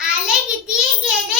आले किती गेले?